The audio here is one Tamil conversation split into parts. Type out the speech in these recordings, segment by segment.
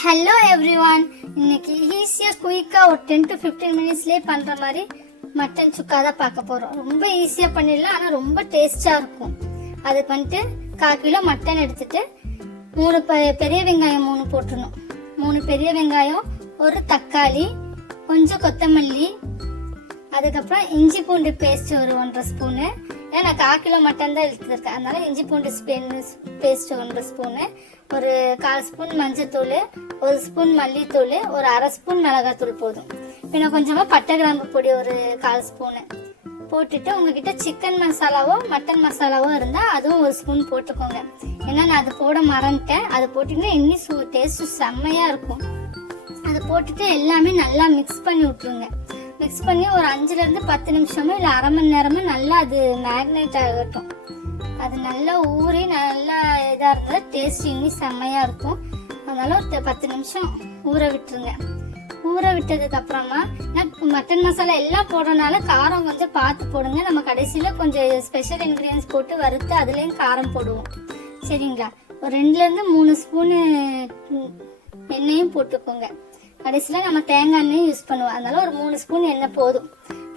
ஹலோ எவ்ரிவான், இன்னைக்கு ஈஸியாக குயிக்காக ஒரு 10 to 15 மினிட்ஸ்லேயே பண்ணுற மாதிரி மட்டன் சுக்கா தான் பார்க்க போகிறோம். ரொம்ப ஈஸியாக பண்ணிடலாம், ஆனால் ரொம்ப டேஸ்டாக இருக்கும். அதுக்கு வந்துட்டு 1/4 கிலோ மட்டன் எடுத்துட்டு 3 பெரிய வெங்காயம் 3 போட்டுடணும். 3 பெரிய வெங்காயம், ஒரு தக்காளி, கொஞ்சம் கொத்தமல்லி, அதுக்கப்புறம் இஞ்சி பூண்டு பேஸ்ட் ஒரு 1.5 ஸ்பூனு. ஏன்னா நான் 1/4 கிலோ மட்டன் தான் எடுத்துருக்கேன், அதனால இஞ்சி பூண்டு பேஸ்ட் 1.5 ஸ்பூனு, ஒரு 1/4 ஸ்பூன் மஞ்சத்தூள், 1 ஸ்பூன் மல்லித்தூள், ஒரு 1/2 ஸ்பூன் மிளகாத்தூள் போதும். பின்ன கொஞ்சமாக பட்டை கிராம்பு பொடி ஒரு 1/4 ஸ்பூனு போட்டுட்டு, உங்ககிட்ட சிக்கன் மசாலாவோ மட்டன் மசாலாவோ இருந்தால் அதுவும் 1 ஸ்பூன் போட்டுக்கோங்க. ஏன்னா நான் அது போட மறந்துட்டேன். அதை போட்டிங்கன்னா இன்னும் டேஸ்ட்டு செம்மையாக இருக்கும். அதை போட்டுட்டு எல்லாமே நல்லா மிக்ஸ் பண்ணி விட்ருங்க. மிக்ஸ் பண்ணி ஒரு 5லேருந்து 10 நிமிஷமோ இல்லை அரை மணி நேரமோ நல்லா அது மேக்னேட் ஆகட்டும். அது நல்லா ஊறி நல்லா இதாக இருந்தால் டேஸ்ட் இன்னும் செம்மையாக இருக்கும். அதனால ஒரு 10 நிமிஷம் ஊற விட்டுருங்க. ஊற விட்டதுக்கு அப்புறமா மட்டன் மசாலா எல்லாம் போடுறதுனால காரம் கொஞ்சம் பார்த்து போடுங்க. நம்ம கடைசியில் கொஞ்சம் ஸ்பெஷல் இன்க்ரீடியன்ஸ் போட்டு வறுத்து அதுலேயும் காரம் போடுவோம், சரிங்களா? ஒரு 2லேருந்து 3 ஸ்பூனு எண்ணெயும் போட்டுக்கோங்க. கடைசியில் நம்ம தேங்காய் எண்ணெயும் யூஸ் பண்ணுவோம், அதனால ஒரு 3 ஸ்பூன் எண்ணெய் போதும்.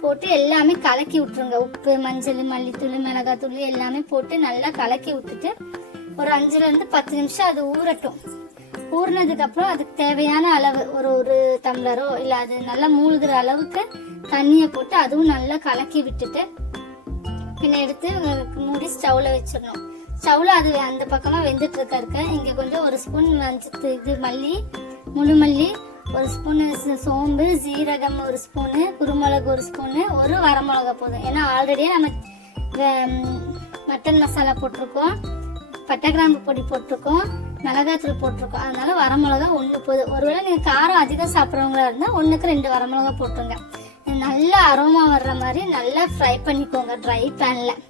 போட்டு எல்லாமே கலக்கி விட்டுருங்க. உப்பு, மஞ்சள், மல்லித்தூள், மிளகாத்தூள் எல்லாமே போட்டு நல்லா கலக்கி விட்டுட்டு ஒரு 5லேருந்து 10 நிமிஷம் அது ஊறட்டும். ஊறினதுக்கப்புறம் அதுக்கு தேவையான அளவு ஒரு டம்ளரோ இல்லை அது நல்லா மூழ்கிற அளவுக்கு தண்ணியை போட்டு அதுவும் நல்லா கலக்கி விட்டுட்டு பின்ன எடுத்து மூடி ஸ்டவ்வில் வச்சிடணும். ஸ்டவ்வில் அது அந்த பக்கமாக வெந்துட்டு இருக்க இங்கே கொஞ்சம் 1 ஸ்பூன் மல்லி, முழு மல்லி, 1 ஸ்பூனு சோம்பு, ஜீரகம் 1 ஸ்பூனு, குருமிளகு 1 ஸ்பூனு, ஒரு வரமிளகா போதும். ஏன்னா ஆல்ரெடியே நம்ம மட்டன் மசாலா போட்டிருக்கோம், பட்டை கிராம்பு பொடி போட்டிருக்கோம், மிளகாத்தூள் போட்டிருக்கோம். அதனால வரமிளகா 1 போதும். ஒருவேளை நீங்கள் காரம் அதிகம் சாப்பிட்றவங்களா இருந்தால் 1க்கு 2 வரமிளகா போட்டுருங்க. நல்லா அரோமா வர்ற மாதிரி நல்லா ஃப்ரை பண்ணிக்கோங்க. ட்ரை பேனில்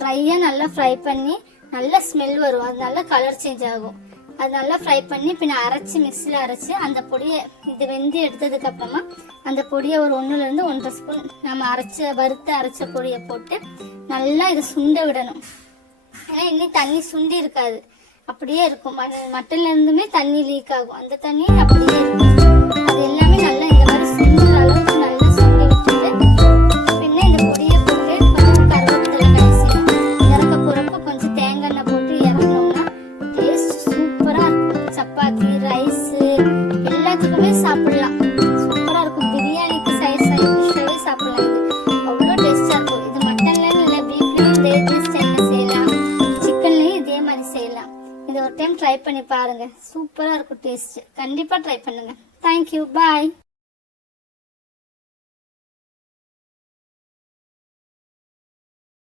ட்ரையாக நல்லா ஃப்ரை பண்ணி நல்லா ஸ்மெல் வரும். அது நல்லா கலர் சேஞ்ச் ஆகும். அது நல்லா ஃப்ரை பண்ணி பின்ன அரைச்சி மிக்சியில் அரைச்சி அந்த பொடியை இது வெந்தி எடுத்ததுக்கு அப்புறமா அந்த பொடியை ஒரு 1லேருந்து 1.5 ஸ்பூன் நம்ம வறுத்து அரைச்ச பொடியை போட்டு நல்லா இதை சுண்ட விடணும். ஏன்னா இன்னும் தண்ணி சுண்டி இருக்காது, அப்படியே இருக்கும். மட்டன்ல இருந்துமே தண்ணி லீக் ஆகும், அந்த தண்ணி அப்படியே இருக்கும். அது எல்லாமே நல்லா இந்த மாதிரி சுண்டுற அளவுக்கு நல்லா சுண்டி விட்டுட்டு பின்ன இந்த பொடியை போட்டு கொஞ்சம் கருவேப்பிலை கடைசியில் இறக்க போகிறப்ப கொஞ்சம் தேங்காய் எண்ணெய் போட்டு இறக்கணும்னா டேஸ்ட் சூப்பராக இருக்கும். சப்பாத்தி, ரைஸு எல்லாத்துக்குமே சாப்பிடலாம், சூப்பராக இருக்கும். பிரியாணிக்கு சைட் டிஷ்ஷாகவே சாப்பிடலாம். இது அவ்வளோ டேஸ்டாக இருக்கும். இது மட்டன்லன்னு இல்லை, பீஃப்லேயும் இதே டேஸ்ட் செய்யலாம், சிக்கன்லேயும் இதே மாதிரி செய்யலாம். இதை ஒரு டைம் ட்ரை பண்ணி பாருங்கள், சூப்பராக இருக்கும் டேஸ்ட்டு. கண்டிப்பாக ட்ரை பண்ணுங்கள். தேங்க்யூ, பாய்.